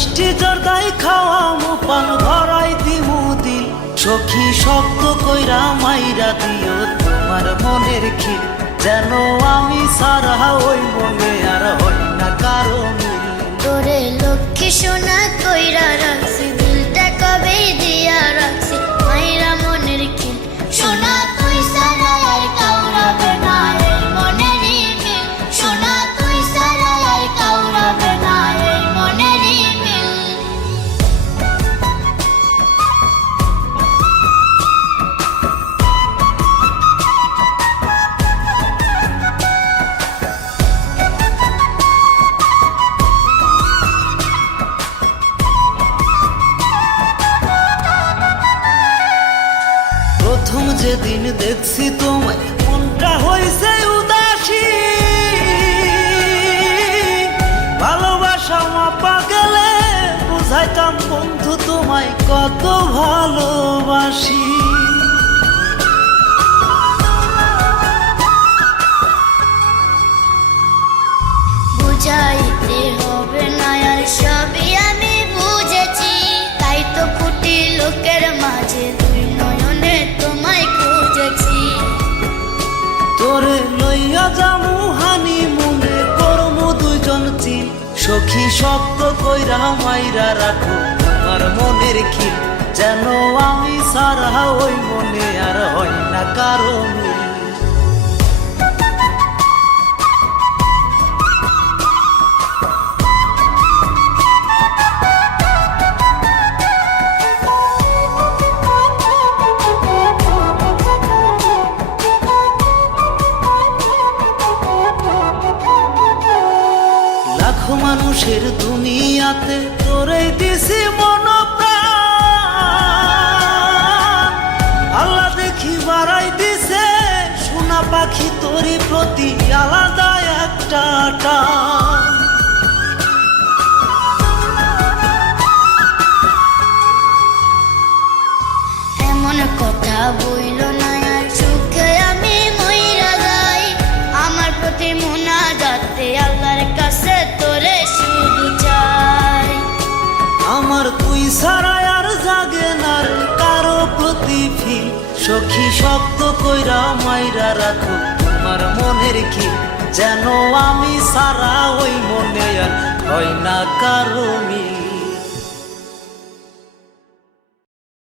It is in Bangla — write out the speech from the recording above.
মিষ্টি জর্দাই খাওয়ামু পান ধরাই দিমু দিল সখী শব্দ কইরা মাইরা দিও তোমার মনের খিল যেন আমি সারা ওই মনে আর হয় না কারো মিল। তোরে লক্ষ্মী সোনা কইরা রাখছি দিলটা কবে দিয়া রাখছি মাইরা মনের খিল সোনা তুই সারা আর কাউরাবে না এই মনেরই মিল সোনা তুই সারা আর কাউরাবে না এই মনেরই মিল। প্রথম যেদিন দেখছি তোমায় মনটা হইছে উদাসী ভালোবাসা মাপা গেলে বুঝাইতাম বন্ধু তোমায় কত ভালোবাসি। বুঝাইতে হবে না আর সবই আমি বুঝেছি তাই তো ফুটি লোকের মাঝে দুই নয়নে তোমায় খুঁজেছি। তোরে লইয়া যামু হানি মনে করমু দুইজন চিল সখী শব্দ কইরা মাইরা রাখো তোমার মনের খিল যেন আমি সারা ওই মনে আর হয় না কারো মিল। লাখো মানুষের দুনিয়াতে তোরে দিছি মন প্রাণ আল্লাহ দেখি বাড়াই দিছে সোনা পাখি তোরই প্রতি আলাদা একটা টান। এমন কথা বইল না আর সুখে আমি মইরা যাই আমার প্রতি মুনাজাতে আল্লাহর কাছে তোরে শুধু চাই। আমার তুই ছাড়া আর জাগে না রে কারো প্রতি ফিল সখী শব্দ কইরা মাইরা রাখো তোমার মনের খিল যেন আমি সারা ওই মনে আর হয় না কারো মিল।